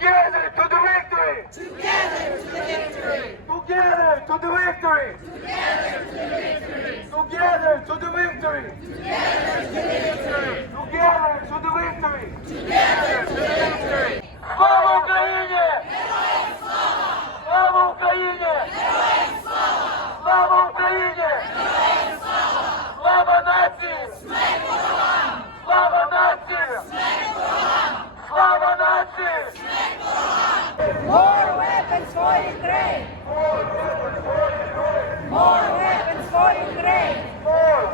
Together to the victory! Together to the victory! Together to the victory! Together to the victory! Together to the victory! Together to the Together to the victory! victory! Together to the victory! Слава Україні! Героям слава! Слава Україні! Героям слава! Слава Україні! Героям слава! Слава нації! Смерть ворогам! Слава нації! Смерть ворогам! Слава нації! Смерть ворогам! More weapons for Ukraine! More weapons for Ukraine! More weapons for Ukraine! More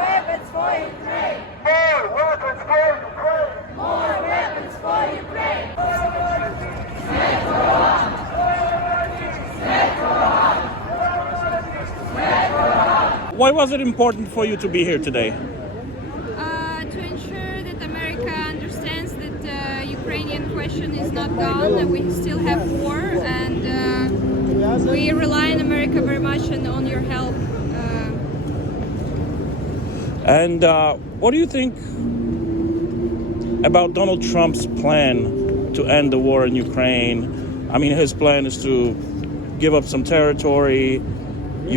weapons for Ukraine! More weapons for Ukraine! More weapons for Ukraine! Why was it important for you to be here today? To ensure that America understands that the Ukrainian question is not gone, that we still have war, and we rely on America very much and on your help. And what do you think about Donald Trump's plan to end the war in Ukraine? I mean, his plan is to give up some territory.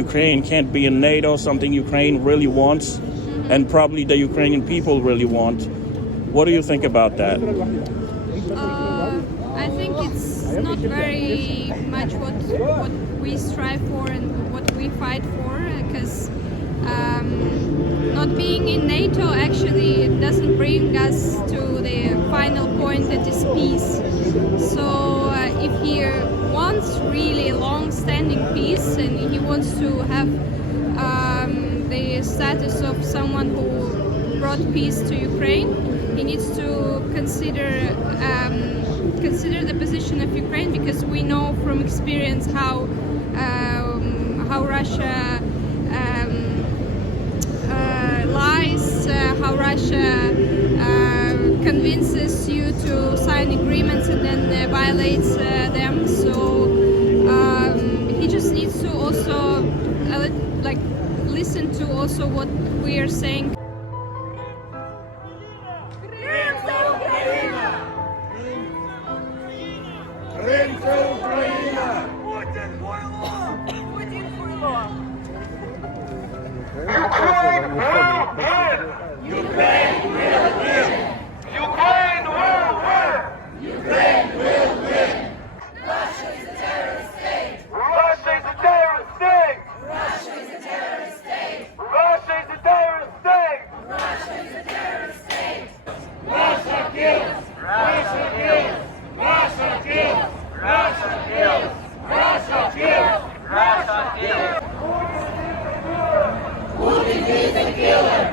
Ukraine can't be in NATO, something Ukraine really wants, and probably the Ukrainian people really want. What do you think about that? I think it's not very much what we strive for and what we fight for, because not being in NATO actually doesn't bring us to the final point, that is peace. So if he wants really long-standing peace and he wants to have the status of someone who brought peace to Ukraine, he needs to consider the position of Ukraine, because we know from experience how Russia lies, how Russia convinces you to sign agreements and then violates them. So he just needs to also listen to also what we are saying. Ukraine will win! Ukraine will win! Ukraine will win! Ukraine will win! Russia is a terrorist state! Russia is a terrorist state! Russia is a terrorist state! Russia is a terrorist state! Russia is a terrorist state! Russia kills! Russia kills! Russia kills! Russia kills! Russia kills! Russia kills! Putin is a killer!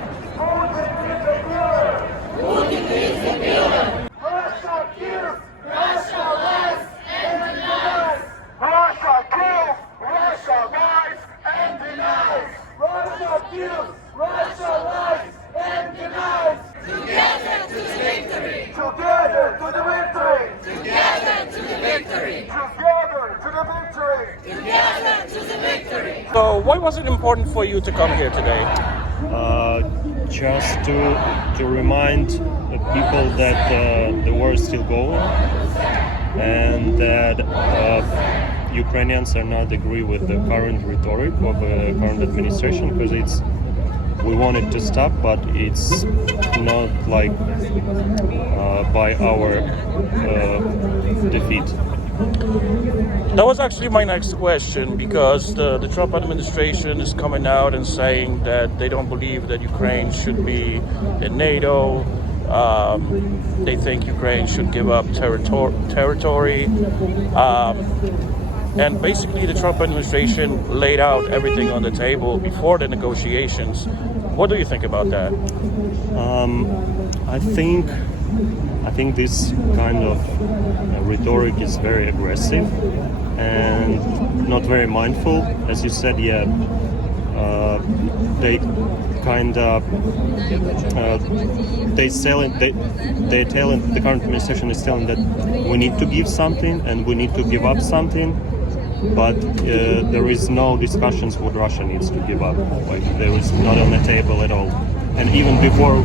Putin is a killer! Russia kills! Russia lies and denies! Russia kills! Russia lies and denies! Russia kills! Russia lies and denies! Together to the victory! Together to the victory! Together to the victory! Together to the victory! Together to the victory! So, why was it important for you to come here today? Just to remind the people that the war is still going, and that Ukrainians are not agree with the current rhetoric of the current administration, because we want it to stop, but it's not like by our defeat. That was actually my next question, because the Trump administration is coming out and saying that they don't believe that Ukraine should be in NATO. They think Ukraine should give up territory. And basically the Trump administration laid out everything on the table before the negotiations. What do you think about that? I think this kind of rhetoric is very aggressive and not very mindful. As you said, they kind of they telling, the current administration is telling that we need to give something and we need to give up something, but there is no discussions what Russia needs to give up. Like, there is not on the table at all. And even before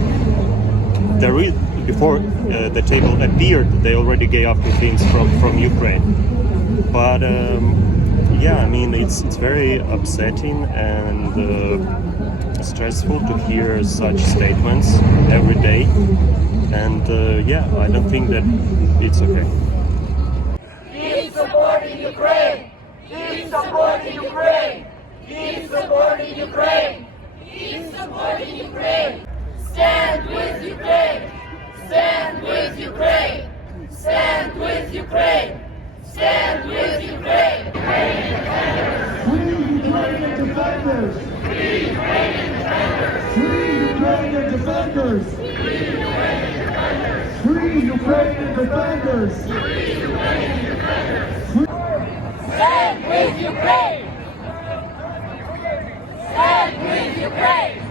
before the table appeared, they already gave up to things from Ukraine. But yeah, I mean, it's very upsetting and stressful to hear such statements every day. And yeah, I don't think that it's okay. Keep supporting Ukraine! Keep supporting Ukraine! Keep supporting Ukraine! Keep supporting Ukraine! Stand with Ukraine! Stand with Ukraine! Stand with Ukraine! Stand with Ukraine! Free Ukrainian defenders! Free Ukrainian defenders! Free Ukrainian defenders! Free Ukrainian defenders! Stand with Ukraine! Stand with Ukraine!